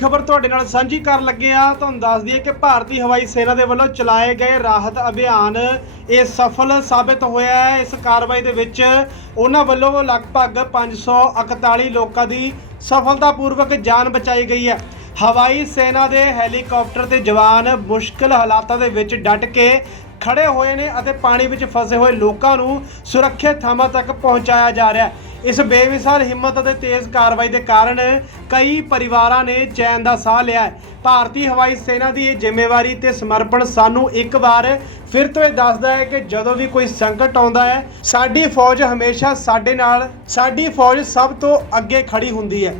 खबर तुहाडे नाल सांझी कर लगे आ। तुहानूं दस दईए कि भारतीय हवाई सेना के वल्लों चलाए गए राहत अभियान ये सफल साबित होया है। इस कार्रवाई दे विच उन्हां वल्लों लगभग 541 लोगों की सफलतापूर्वक जान बचाई गई है। हवाई सेना के हैलीकॉप्टर के जवान मुश्किल हालातों के विच डट के खड़े हुए ने अते पानी विच फसे हुए लोगों को सुरक्षित थावां तक पहुँचाया जा रहा है। इस बेमिसाल हिम्मत और तेज़ कार्रवाई के कारण कई परिवारों ने चैन का साह लिया है। भारतीय हवाई सेना की यह जिम्मेवारी ते समर्पण सानू एक बार फिर तो यह दसदा है कि जदों भी कोई संकट आता है साडी फौज हमेशा साडे नाल, साडी फौज सब तो अगे खड़ी हुंदी है।